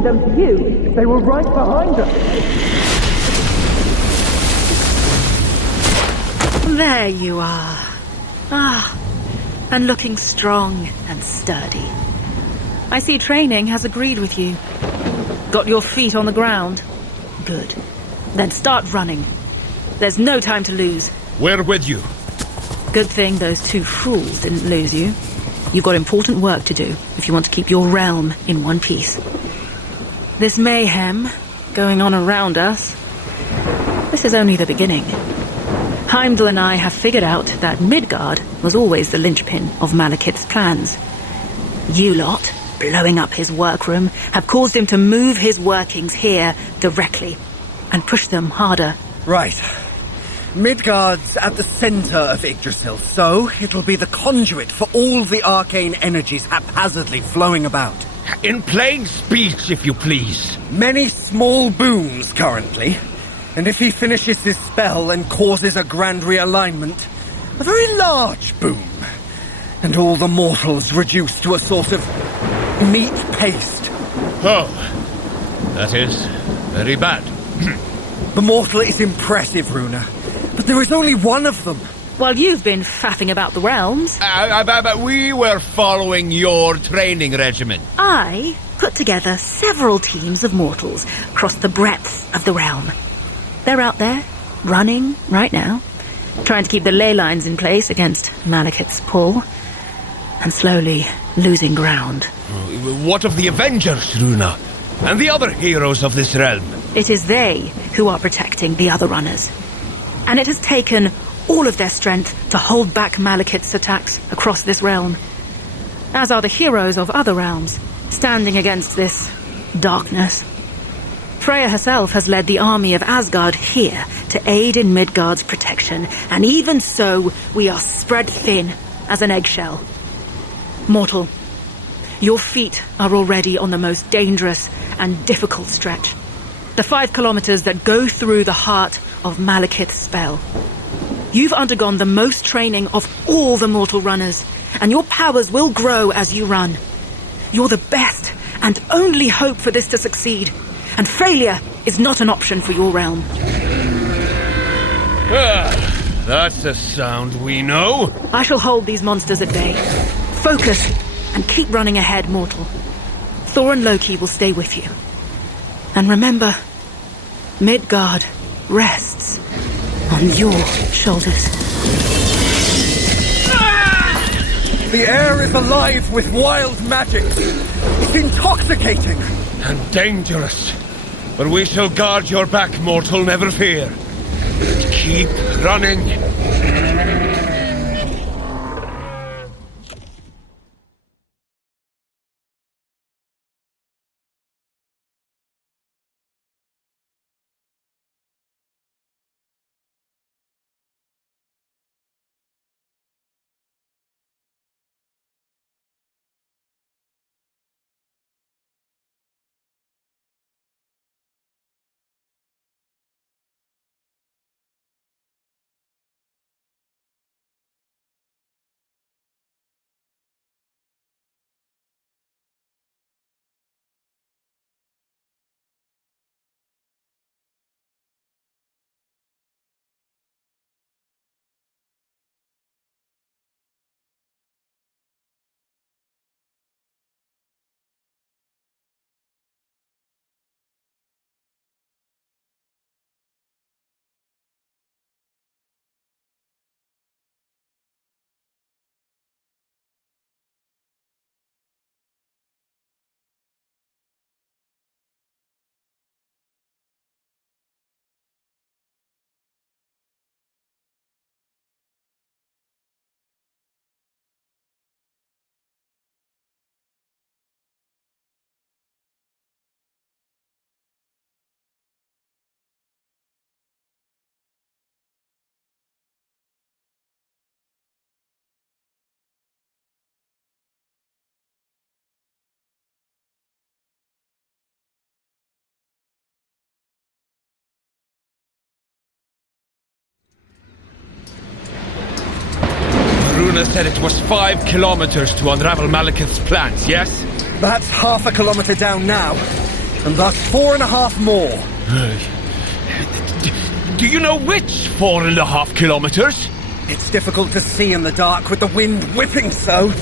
reported them to you. They were right behind us. There you are. And looking strong and sturdy. I see training has agreed with you. Got your feet on the ground? Good. Then start running. There's no time to lose. We're with you. Good thing those two fools didn't lose you. You've got important work to do if you want to keep your realm in one piece. This mayhem going on around us, this is only the beginning. Heimdall and I have figured out that Midgard was always the linchpin of Malekith's plans. You lot, blowing up his workroom, have caused him to move his workings here directly and push them harder. Right. Midgard's at the center of Yggdrasil, so it'll be the conduit for all the arcane energies haphazardly flowing about. In plain speech, if you please. Many small booms currently, and if he finishes this spell and causes a grand realignment, a very large boom. And all the mortals reduced to a sort of meat paste. Oh, that is very bad. The mortal is impressive, Rùna, but there is only one of them. While you've been faffing about the realms, We were following your training regimen. I put together several teams of mortals across the breadth of the realm. They're out there, running right now, trying to keep the ley lines in place against Malekith's pull, and slowly losing ground. What of the Avengers, Rùna? And the other heroes of this realm? It is they who are protecting the other runners. And it has taken all of their strength to hold back Malekith's attacks across this realm. As are the heroes of other realms, standing against this darkness. Freya herself has led the army of Asgard here to aid in Midgard's protection, and even so, we are spread thin as an eggshell. Mortal, your feet are already on the most dangerous and difficult stretch. The 5 kilometers that go through the heart of Malekith's spell. You've undergone the most training of all the mortal runners, and your powers will grow as you run. You're the best and only hope for this to succeed, and failure is not an option for your realm. That's a sound we know. I shall hold these monsters at bay. Focus and keep running ahead, mortal. Thor and Loki will stay with you. And remember, Midgard rests on your shoulders. The air is alive with wild magic. It's intoxicating. And dangerous. But we shall guard your back, mortal, never fear. And keep running. Rùna said it was 5 kilometers to unravel Malekith's plans, yes? That's half a kilometer down now. and thus 4.5 more. Do you know which 4.5 kilometers? It's difficult to see in the dark with the wind whipping so,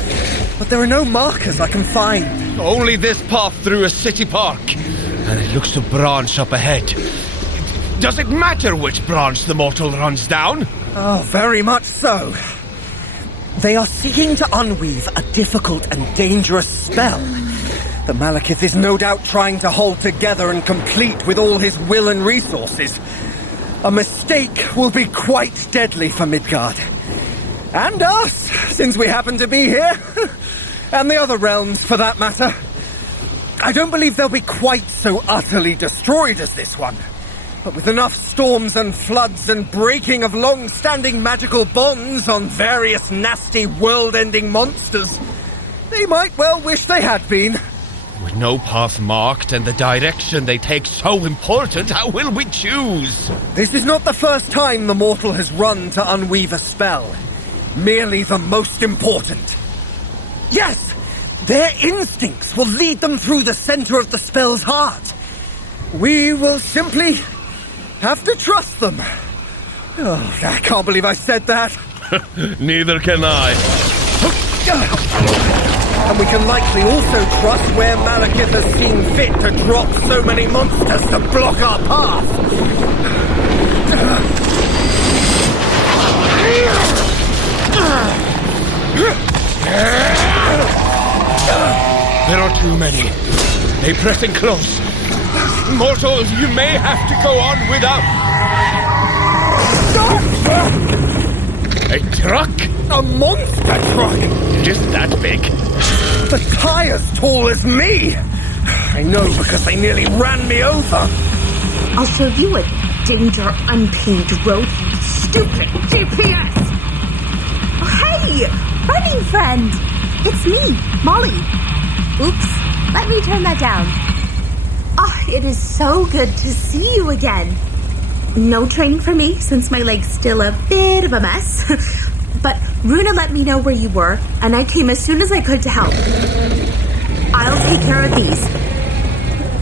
but there are no markers I can find. Only this path through a city park, and it looks to branch up ahead. Does it matter which branch the mortal runs down? Oh, very much so. They are seeking to unweave a difficult and dangerous spell. The Malekith is no doubt trying to hold together and complete with all his will and resources. A mistake will be quite deadly for Midgard. And us, since we happen to be here. And the other realms, for that matter. I don't believe they'll be quite so utterly destroyed as this one. But with enough storms and floods and breaking of long-standing magical bonds on various nasty world-ending monsters, they might well wish they had been. With no path marked and the direction they take so important, how will we choose? This is not the first time the mortal has run to unweave a spell. Merely the most important. Yes! Their instincts will lead them through the center of the spell's heart. We will simply have to trust them. Oh, I can't believe I said that. Neither can I. And we can likely also trust where Malekith has seen fit to drop so many monsters to block our path. There are too many. They're pressing close. Mortals, you may have to go on without... A truck? A monster truck! Just that big? The tire's tall as me! I know because they nearly ran me over. I'll show you a danger unpaved road, you stupid GPS! Oh, hey! Running friend! It's me, Molly. Oops, let me turn that down. Ah, it is so good to see you again. No training for me, since my leg's still a bit of a mess. But Rùna let me know where you were, and I came as soon as I could to help. I'll take care of these.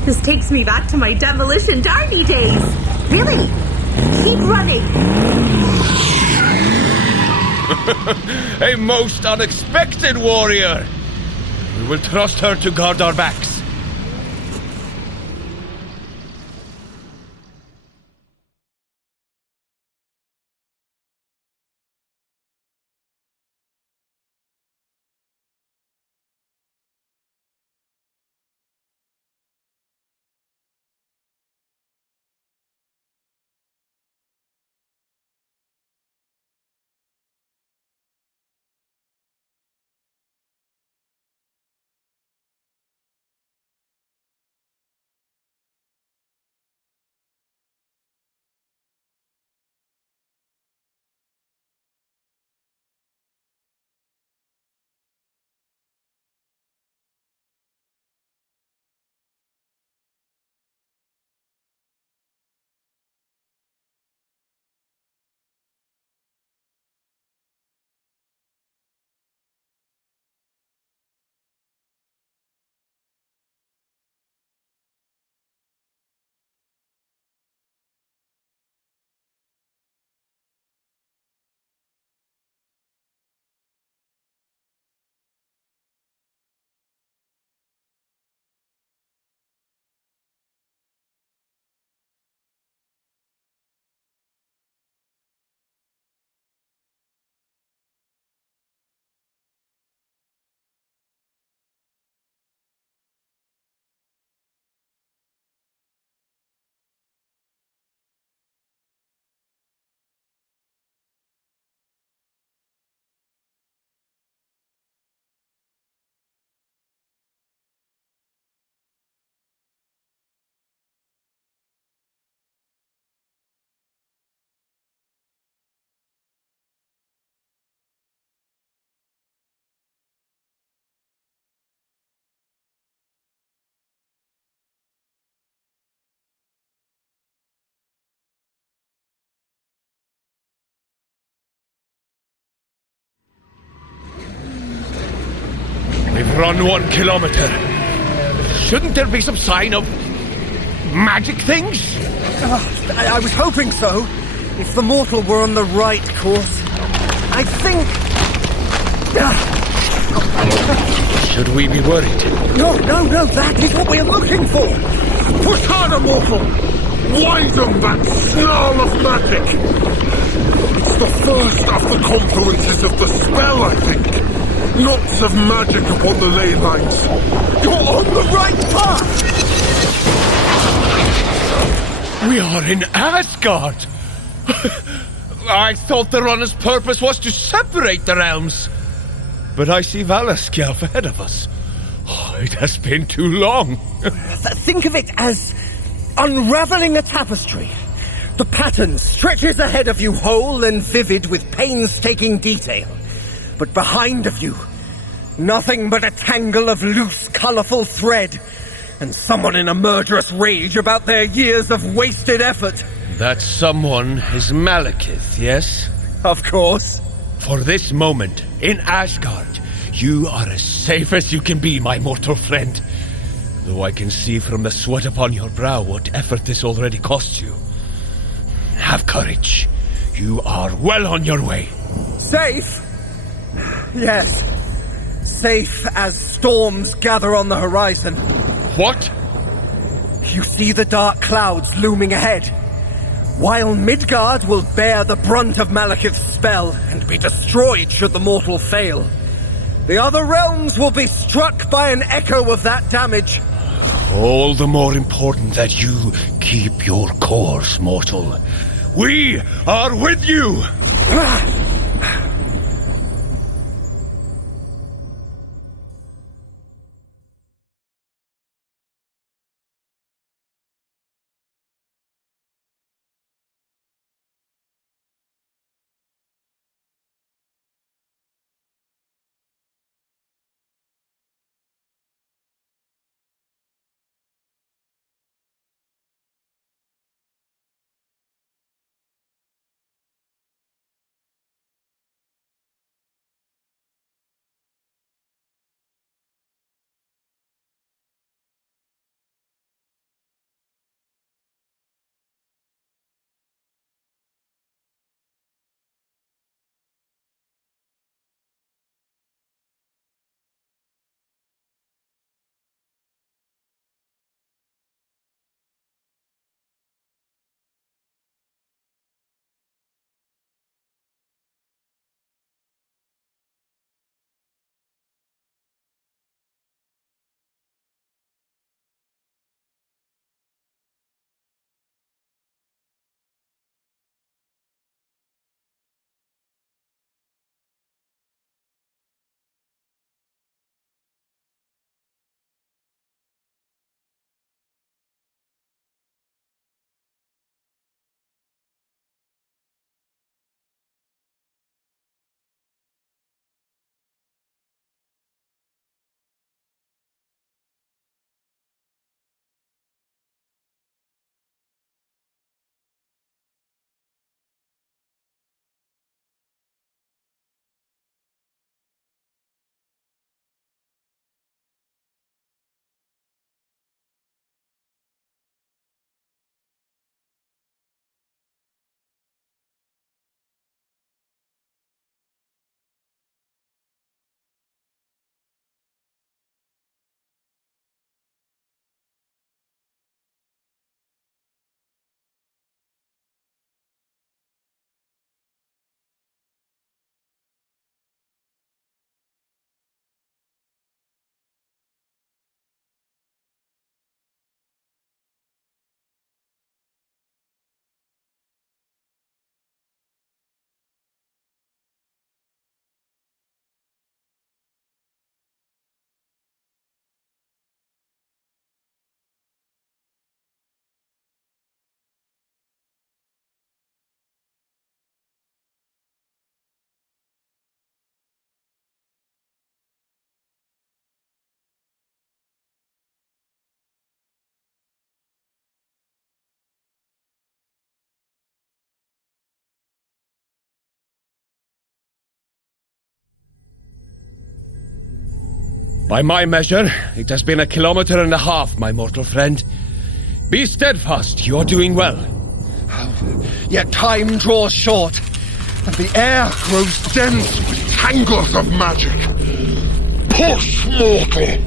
This takes me back to my demolition derby days. Really, keep running. A most unexpected warrior. We will trust her to guard our backs. We've run 1 kilometer. Shouldn't there be some sign of magic things? I was hoping so. If the mortal were on the right course. I think... Should we be worried? No, that is what we're looking for. Push harder, mortal! Widen that snarl of magic! It's the first of the confluences of the spell, I think. Lots of magic upon the ley lines. You're on the right path! We are in Asgard! I thought the runner's purpose was to separate the realms. But I see Valaskjalf ahead of us. Oh, it has been too long. Think of it as unraveling a tapestry. The pattern stretches ahead of you whole and vivid with painstaking detail. But behind of you, nothing but a tangle of loose, colourful thread. And someone in a murderous rage about their years of wasted effort. That someone is Malekith, yes? Of course. For this moment, in Asgard, you are as safe as you can be, my mortal friend. Though I can see from the sweat upon your brow what effort this already costs you. Have courage. You are well on your way. Safe? Yes. Safe as storms gather on the horizon. What? You see the dark clouds looming ahead. While Midgard will bear the brunt of Malekith's spell and be destroyed should the mortal fail, the other realms will be struck by an echo of that damage. All the more important that you keep your course, mortal. We are with you! By my measure, it has been 1.5 kilometers, my mortal friend. Be steadfast, you are doing well. Yet time draws short, and the air grows dense with Tangles of magic. Push, mortal,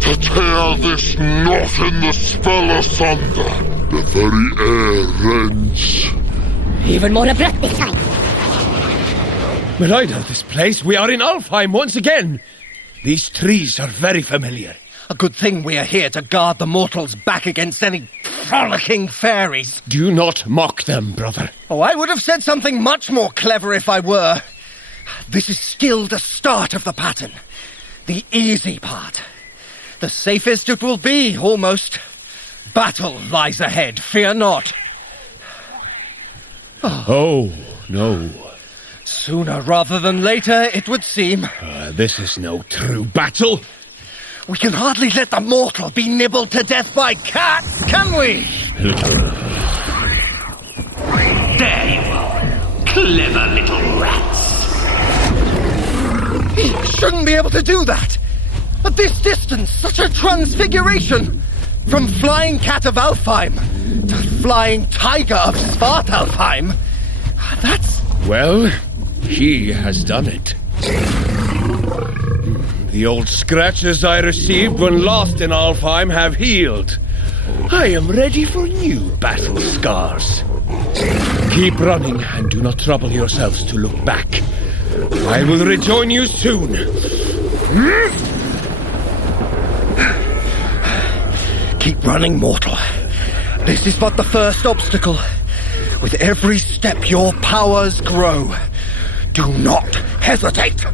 to tear this knot in the spell asunder. The very air rends. Even more abrupt this time. But I know this place. We are in Alfheim once again. These trees are very familiar. A good thing we are here to guard the mortals back against any frolicking fairies. Do not mock them, brother. Oh, I would have said something much more clever if I were. This is still the start of the pattern. The easy part. The safest it will be, almost. Battle lies ahead, fear not. Oh, no. Sooner rather than later, it would seem. This is no true battle. We can hardly let the mortal be nibbled to death by cats, can we? There you are. Clever little rats. He shouldn't be able to do that. At this distance, such a transfiguration. From flying cat of Alfheim to flying tiger of Svartalfheim. That's... Well, he has done it. The old scratches I received when lost in Alfheim have healed. I am ready for new battle scars. Keep running and do not trouble yourselves to look back. I will rejoin you soon. Keep running, mortal. This is but the first obstacle. With every step your powers grow. Do not hesitate.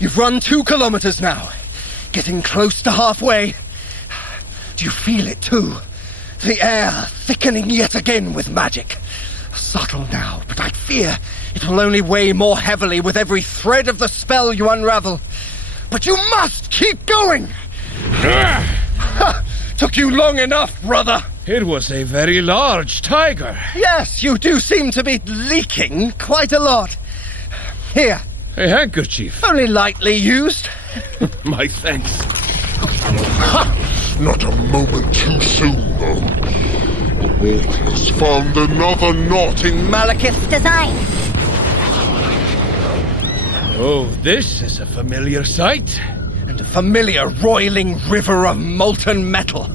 You've run 2 kilometers now. Getting close to halfway. Do you feel it too? The air thickening yet again with magic. Subtle now, but I fear it will only weigh more heavily with every thread of the spell you unravel. But you must keep going! Took you long enough, brother. It was a very large tiger. Yes, you do seem to be leaking quite a lot. Here. A handkerchief. Only lightly used. My thanks. Not a moment too soon, though. The mortal has found another knot in Malekith's Design. Oh, this is a familiar sight. and a familiar roiling river of molten metal.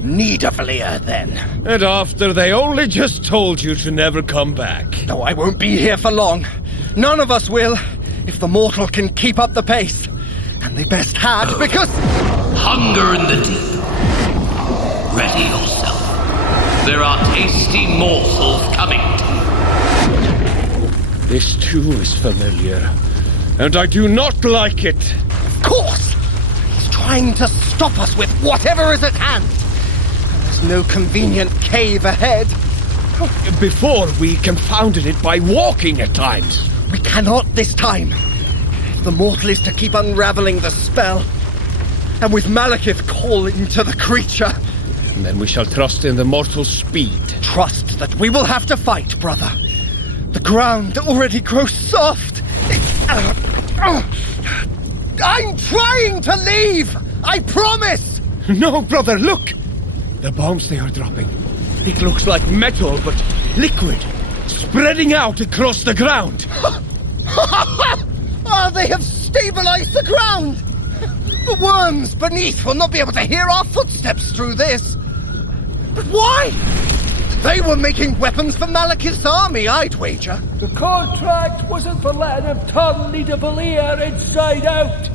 Nidavellir, then. And after they only just told you to never come back. No, I won't be here for long. None of us will, if the mortal can keep up the pace. And they best had, because... Hunger in the deep. Ready yourself. There are tasty morsels coming to you. This too is familiar, and I do not like it. Of course! He's trying to stop us with whatever is at hand. And there's no convenient cave ahead. Before, we confounded it by walking at times. We cannot this time. If the mortal is to keep unraveling the spell, and with Malekith calling to the creature... And then we shall trust in the mortal's speed. Trust that we will have to fight, brother. The ground already grows soft. I'm trying to leave! I promise! No, brother, look! The bombs they are dropping. It looks like metal, but liquid. Spreading out across the ground. They have stabilized the ground! The worms beneath will not be able to hear our footsteps through this. But why? They were making weapons for Malekith's army, I'd wager. The contract wasn't for letting him turn Nidavellir inside out.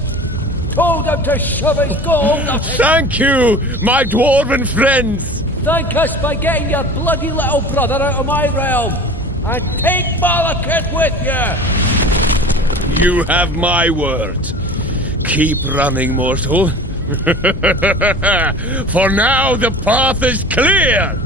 Told him to shove his gold up. Thank you, my dwarven friends. Thank us by getting your bloody little brother out of my realm. And take Malekith with you. You have my word. Keep running, mortal. For now, the path is clear.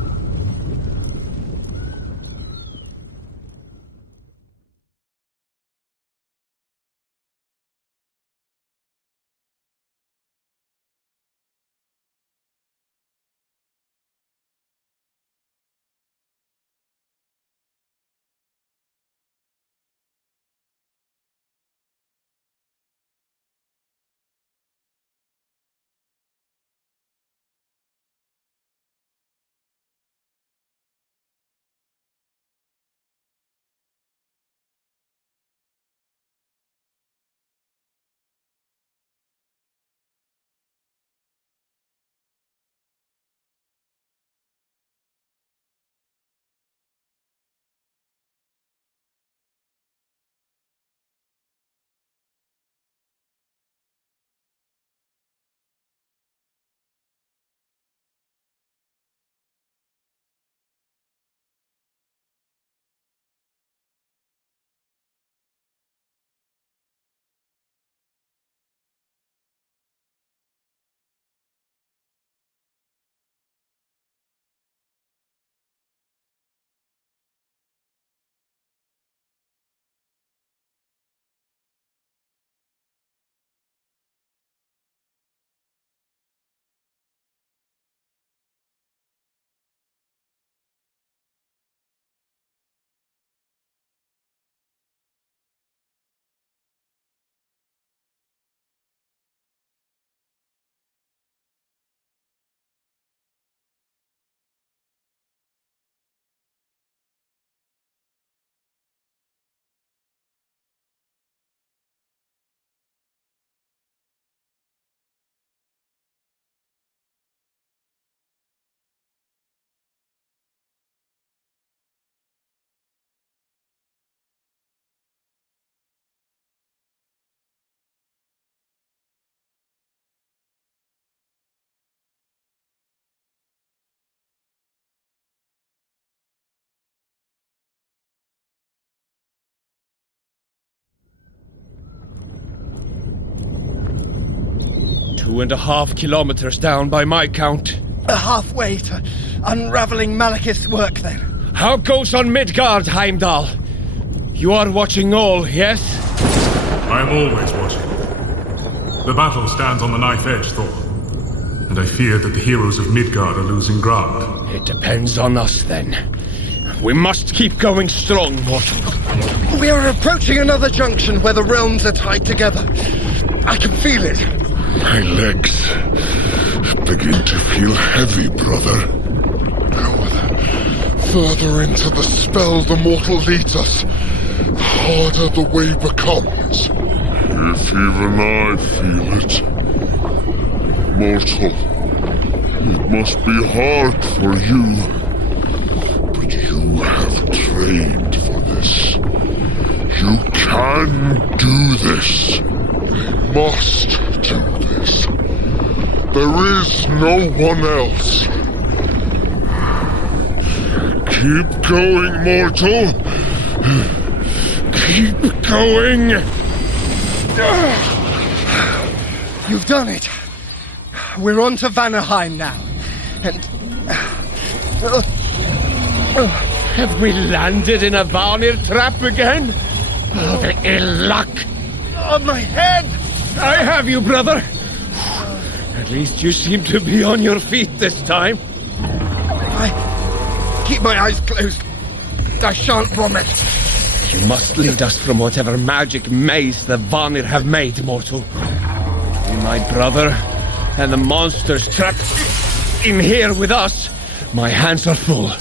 Two 2.5 kilometers down by my count. halfway to unraveling Malekith's work, then. How goes on Midgard, Heimdall? You are watching all, yes? I am always watching. The battle stands on the knife edge, Thor. And I fear that the heroes of Midgard are losing ground. It depends on us, then. We must keep going strong, mortals. We are approaching another junction where the realms are tied together. I can feel it. My legs begin to feel heavy, brother. Now, further into the spell the mortal leads us, the harder the way becomes. If even I feel it. Mortal, it must be hard for you. But you have trained for this. You can do this. They must do this. There is no one else. Keep going, mortal. Keep going. You've done it. We're on to Vanaheim now. And... Have we landed in a Vanir trap again? Oh, the ill luck! On my head! I have you, brother! At least you seem to be on your feet this time. I keep my eyes closed. I shan't vomit. You must lead us from whatever magic maze the Vanir have made, mortal. My brother and the monsters trapped in here with us. My hands are full.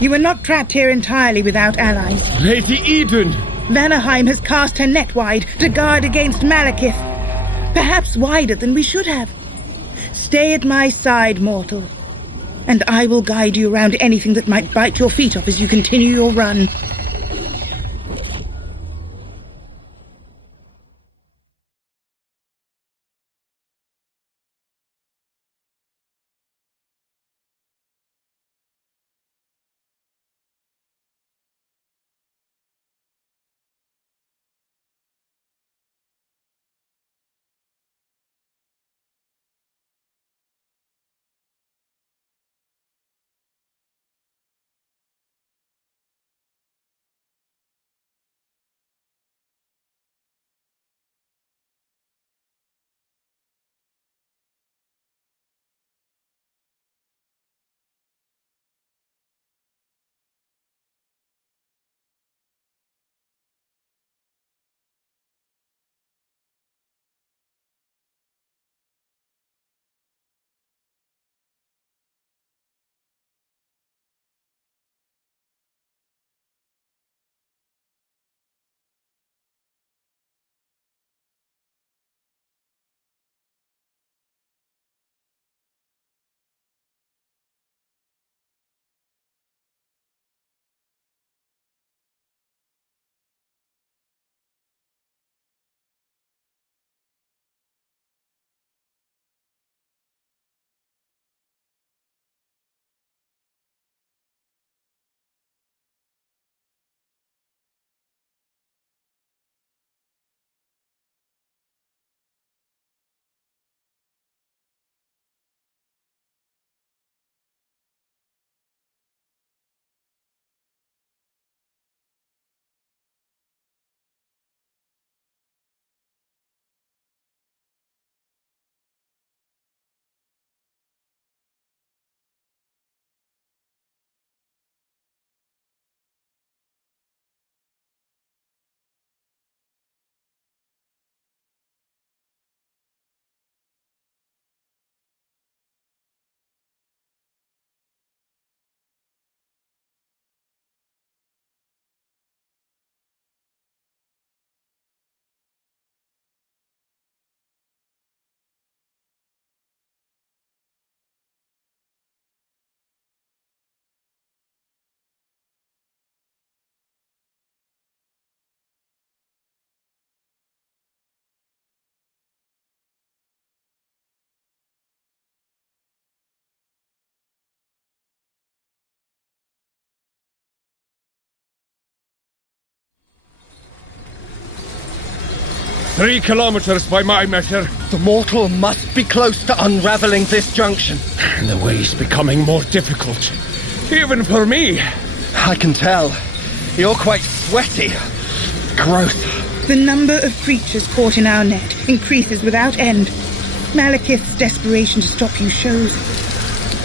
You were not trapped here entirely without allies. Lady Idunn! Vanaheim has cast her net wide to guard against Malekith. Perhaps wider than we should have. Stay at my side, mortal, and I will guide you around anything that might bite your feet off as you continue your run. 3 kilometers by my measure. The mortal must be close to unraveling this junction. And the way's becoming more difficult. Even for me. I can tell. You're quite sweaty. Gross. The number of creatures caught in our net increases without end. Malekith's desperation to stop you shows.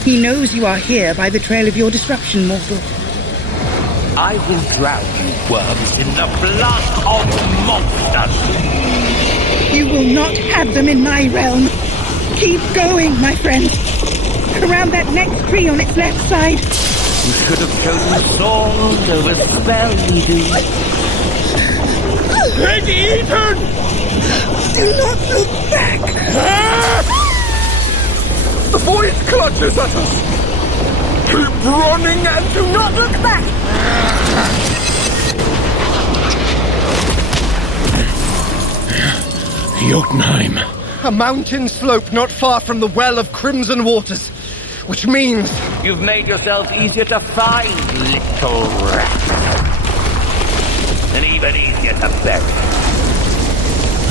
He knows you are here by the trail of your disruption, mortal. I will drown you worms in the blood of monsters. You will not have them in my realm. Keep going, my friend. Around that next tree on its left side. You should have chosen sword over spell, Idunn. Ready, Idunn! Do not look back! The void clutches at us! Keep running and do not look back! Jotunheim. A mountain slope not far from the Well of Crimson Waters. Which means... You've made yourself easier to find, little rat. And even easier to bury.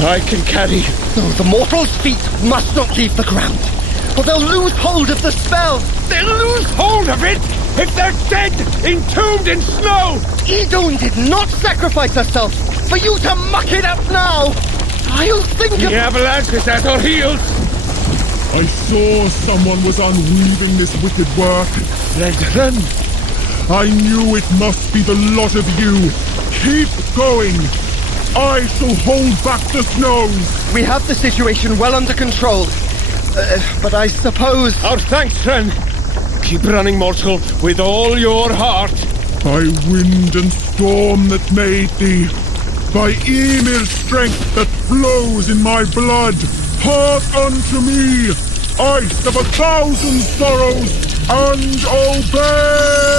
I can carry. No, the mortal's feet must not leave the ground. Or they'll lose hold of the spell. They'll lose hold of it if they're dead, entombed in snow. Idunn did not sacrifice herself for you to muck it up now. I'll think of... The avalanche is at our heels. I saw someone was unweaving this wicked work. Hrönn. I knew it must be the lot of you. Keep going. I shall hold back the snows. We have the situation well under control. But I suppose... Our thanks, Hrönn. Keep running, mortal, with all your heart. By wind and storm that made thee, by Ymir's strength that flows in my blood, hark unto me, ice of 1,000 sorrows, and obey!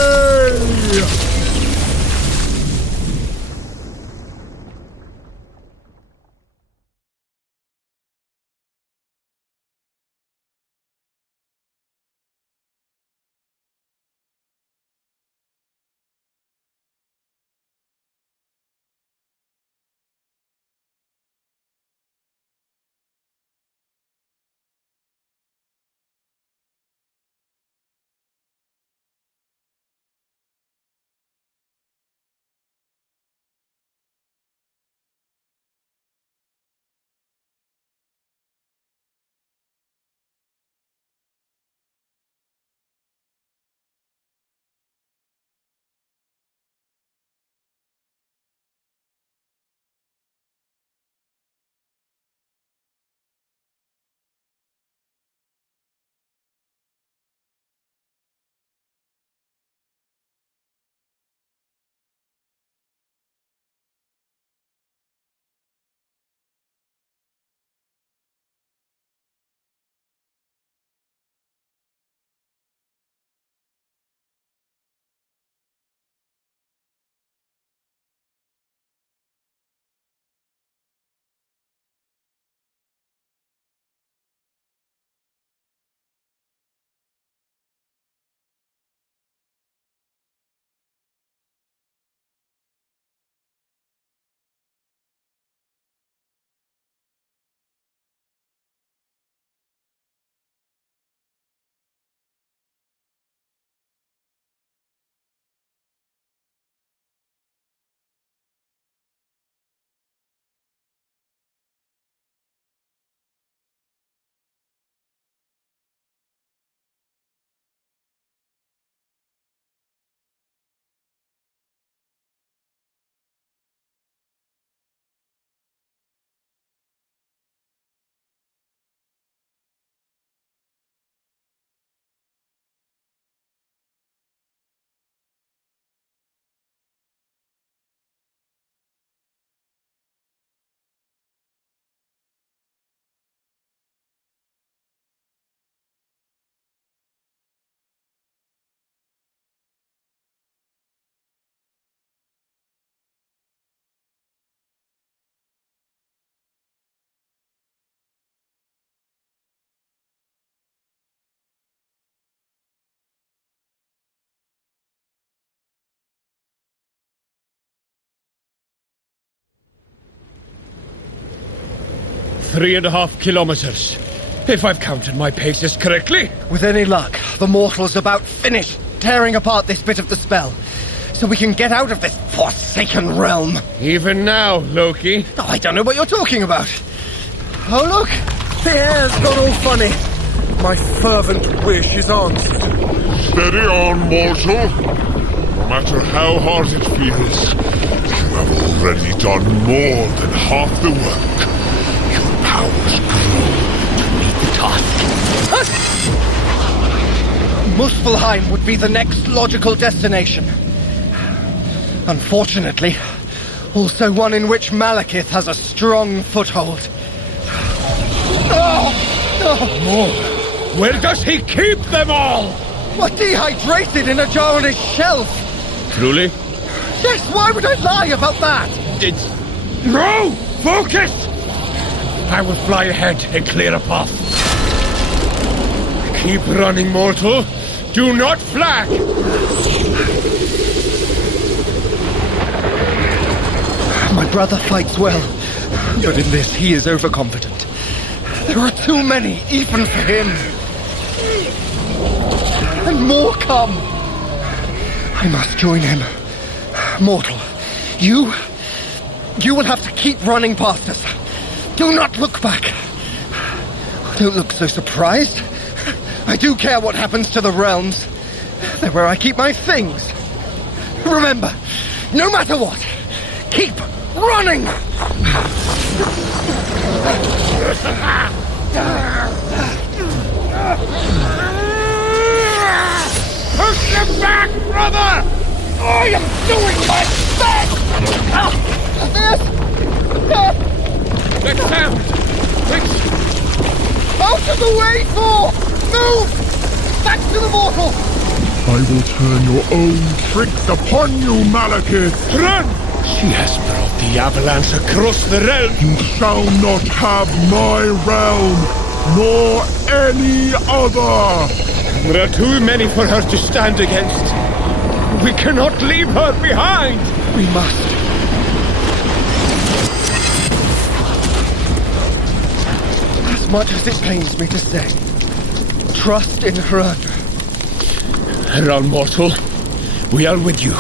3.5 kilometers. If I've counted my paces correctly. With any luck, the mortal's about finished tearing apart this bit of the spell, so we can get out of this forsaken realm. Even now, Loki. Oh, I don't know what you're talking about. Oh, look! The air's got all funny. My fervent wish is answered. Steady on, mortal. No matter how hard it feels, you have already done more than half the work. Your powers grow to meet the task. Muspelheim would be the next logical destination. Unfortunately, also one in which Malekith has a strong foothold. Where does he keep them all? What, dehydrated in a jar on his shelf? Truly? Yes, why would I lie about that? It's... No! Focus! I will fly ahead and clear a path. Keep running, mortal. Do not flag! My brother fights well, but in this he is overconfident. There are too many, even for him. And more come. I must join him. Mortal, you will have to keep running past us. Do not look back. Don't look so surprised. I do care what happens to the realms. They're where I keep my things. Remember, no matter what, keep running! Push them back, brother! I am doing my best! That sound! Out of the way, Thor! Move! Back to the mortal! I will turn your own tricks upon you, Malekith! Hrönn! She has brought the avalanche across the realm! You shall not have my realm, nor any other! There are too many for her to stand against. We cannot leave her behind! We must. As much as it pains me to say, trust in Hrönn. Hrönn, mortal, we are with you.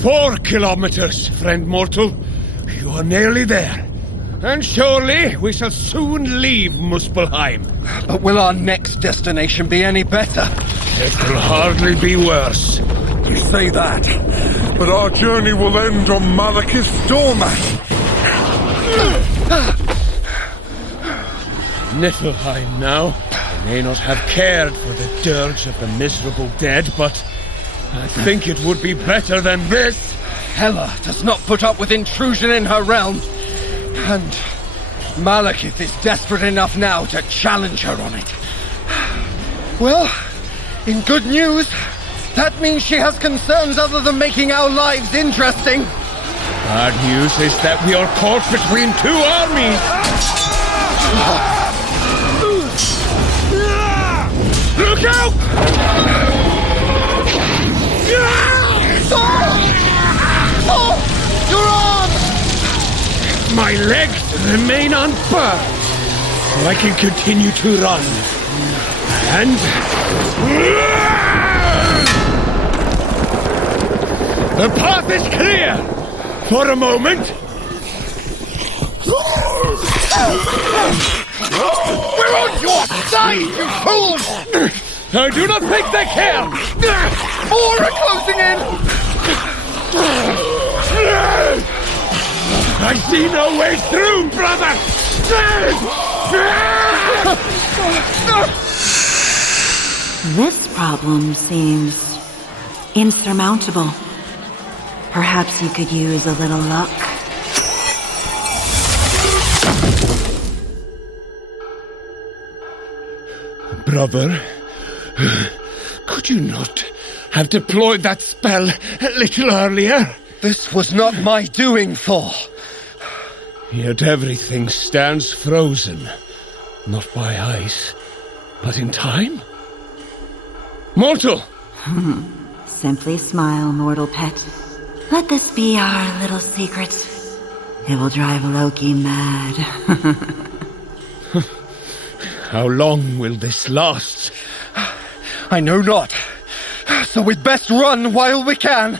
4 kilometers, friend mortal. You are nearly there. And surely we shall soon leave Muspelheim. But will our next destination be any better? It will hardly be worse. You say that, but our journey will end on Malekith's doormat. Niflheim now. I may not have cared for the dirge of the miserable dead, but I think it would be better than this. Hela does not put up with intrusion in her realm. And Malekith is desperate enough now to challenge her on it. Well, in good news, that means she has concerns other than making our lives interesting. Bad news is that we are caught between 2 armies. Look out! Thor! Your arm! My legs remain unburned, so I can continue to run. And... the path is clear! For a moment. We're on your side, you fools! I do not think they care! More are closing in! I see no way through, brother! This problem seems insurmountable. Perhaps you could use a little luck. Brother, could you not have deployed that spell a little earlier? This was not my doing, Thor. Yet everything stands frozen. Not by ice, but in time? Mortal! Simply smile, mortal pet. Let this be our little secret. It will drive Loki mad. How long will this last? I know not. So we'd best run while we can.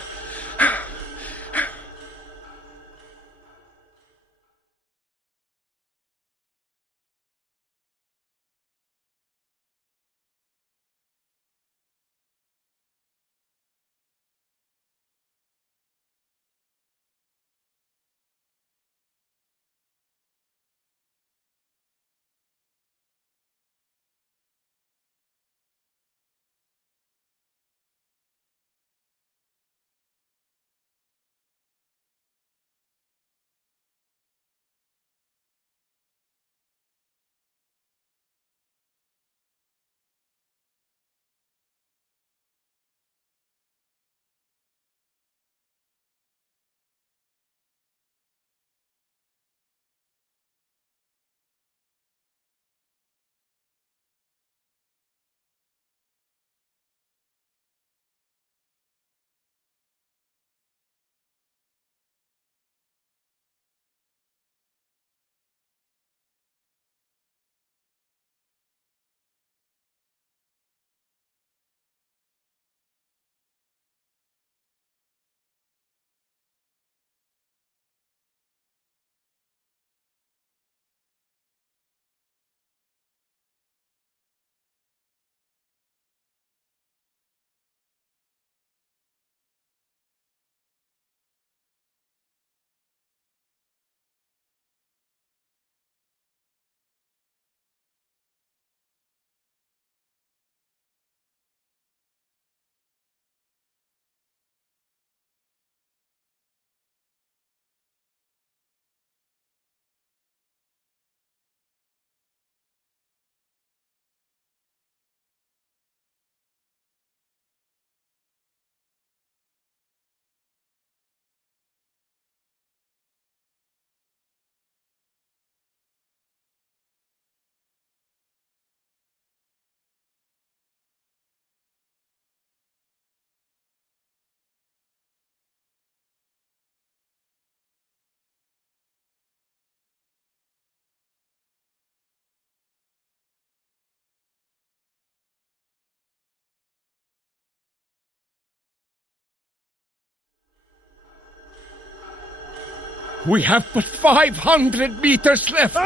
We have but 500 meters left.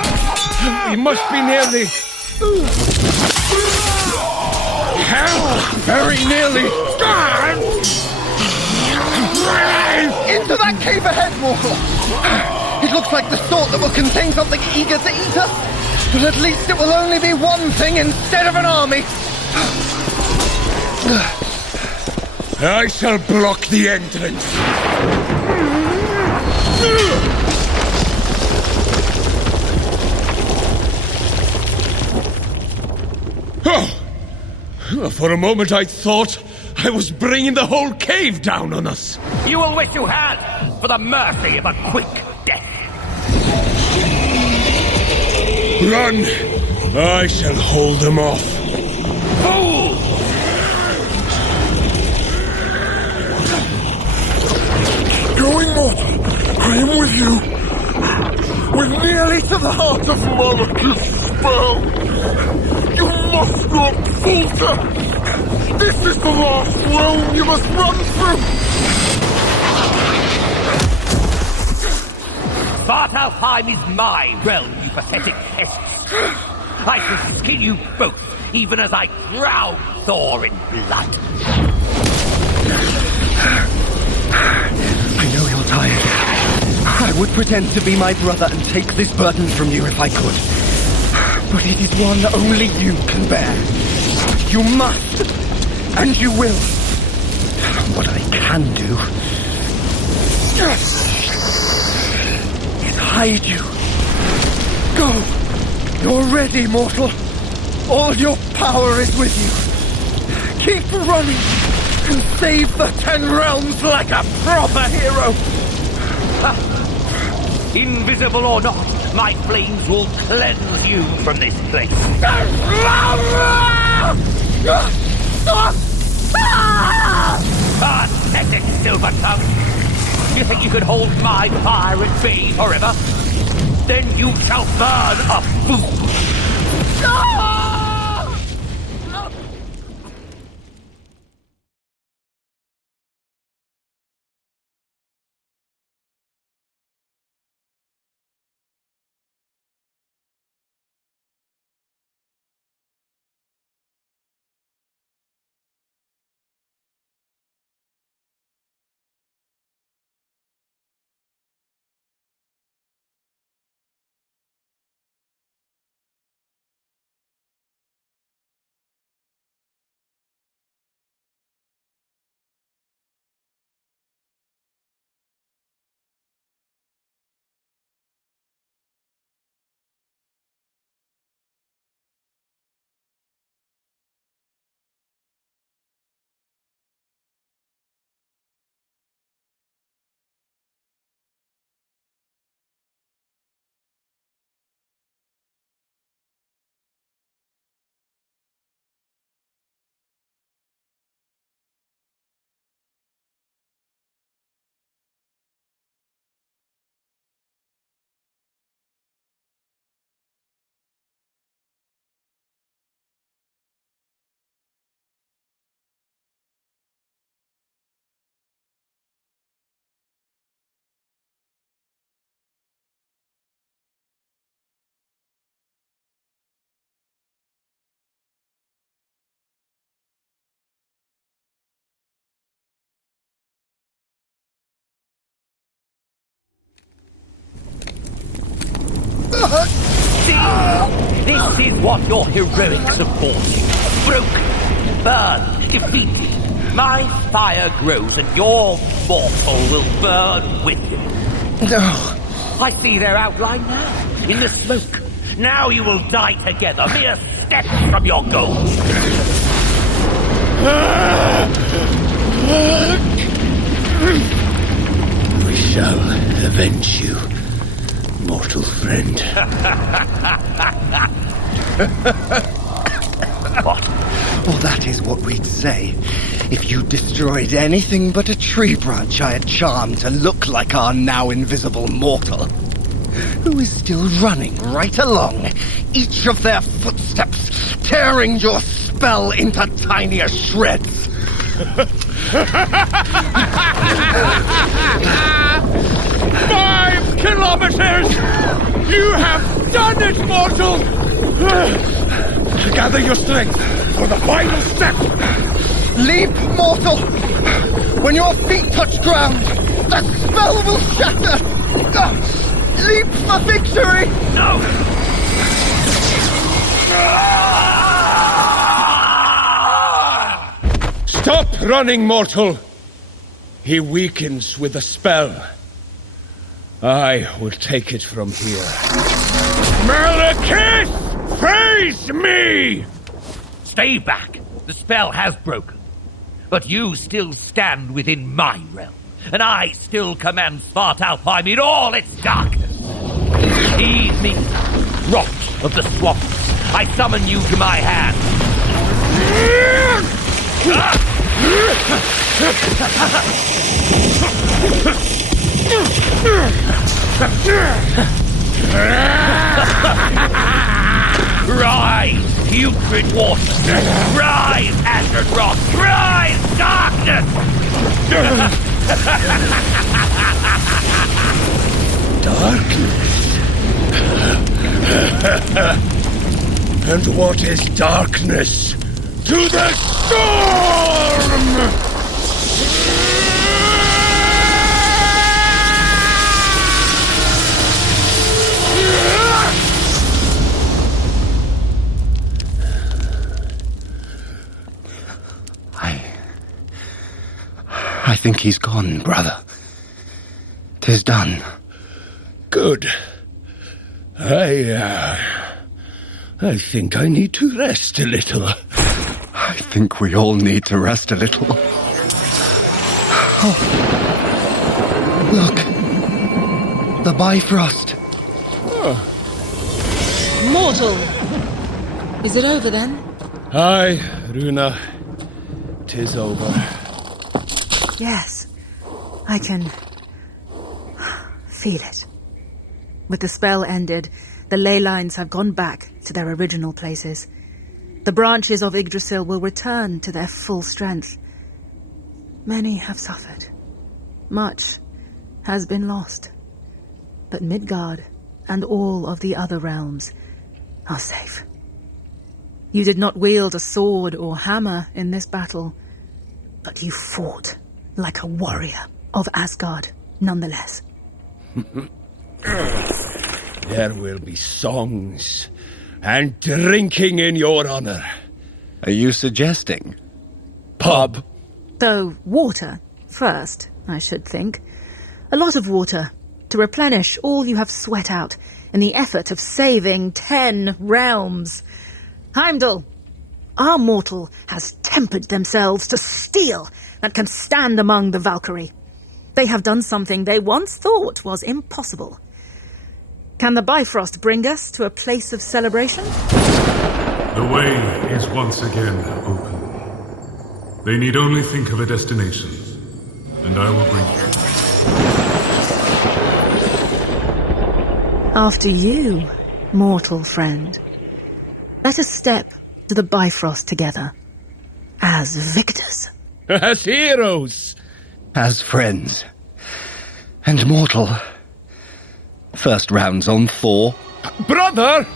We must be nearly... Very nearly. Into that cave ahead, mortal! It looks like the sort that will contain something eager to eat us, but at least it will only be one thing instead of an army. I shall block the entrance. Oh. For a moment I thought I was bringing the whole cave down on us. You will wish you had, for the mercy of a quick death. Run! I shall hold them off. Fool! Going mortal, I am with you. We're nearly to the heart of Malekith's spell. You must not falter. This is the last realm you must run through. Svartalfheim is my realm, you pathetic pests. I shall skin you both, even as I drown Thor in blood. I know you're tired. I would pretend to be my brother and take this burden from you if I could. But it is one only you can bear. You must, and you will. What I can do is hide you. Go. You're ready, mortal. All your power is with you. Keep running and save the 10 realms like a proper hero. Invisible or not, my flames will cleanse you from this place. Pathetic silver tongue! You think you could hold my fire at bay forever? Then you shall burn a fool! See? This is what your heroics have brought you. Broken, burned, defeated. My fire grows and your mortal will burn with you. No. I see their outline now, in the smoke. Now you will die together, mere steps from your goal. We shall avenge you, mortal friend. What? Well, that is what we'd say if you destroyed anything but a tree branch I had charmed to look like our now invisible mortal, who is still running right along, each of their footsteps tearing your spell into tinier shreds. 5 done it, mortal! Gather your strength for the final step! Leap, mortal! When your feet touch ground, the spell will shatter! Leap for victory! No! Stop running, mortal! He weakens with the spell. I will take it from here. Malekith! Face me! Stay back. The spell has broken. But you still stand within my realm, and I still command Svartalfheim in all its darkness. Heed me, rot of the swamps. I summon you to my hand. Rise, putrid water! Rise, acid rock! Rise, darkness! Darkness? And what is darkness? To the storm! I think he's gone, brother. 'Tis done. Good. I think I need to rest a little. I think we all need to rest a little. Oh. Look. The Bifrost. Oh. Mortal! Is it over then? Aye, Rùna. 'Tis over. Yes, I can feel it. With the spell ended, the ley lines have gone back to their original places. The branches of Yggdrasil will return to their full strength. Many have suffered. Much has been lost. But Midgard and all of the other realms are safe. You did not wield a sword or hammer in this battle, but you fought like a warrior of Asgard, nonetheless. There will be songs and drinking in your honor. Are you suggesting? Pub. Though water first, I should think. A lot of water to replenish all you have sweat out in the effort of saving 10 realms. Heimdall, our mortal has tempered themselves to steel that can stand among the Valkyrie. They have done something they once thought was impossible. Can the Bifrost bring us to a place of celebration? The way is once again open. They need only think of a destination, and I will bring you. After you, mortal friend. Let us step to the Bifrost together. As victors. As heroes. As friends. And mortal. First round's on Thor. Brother!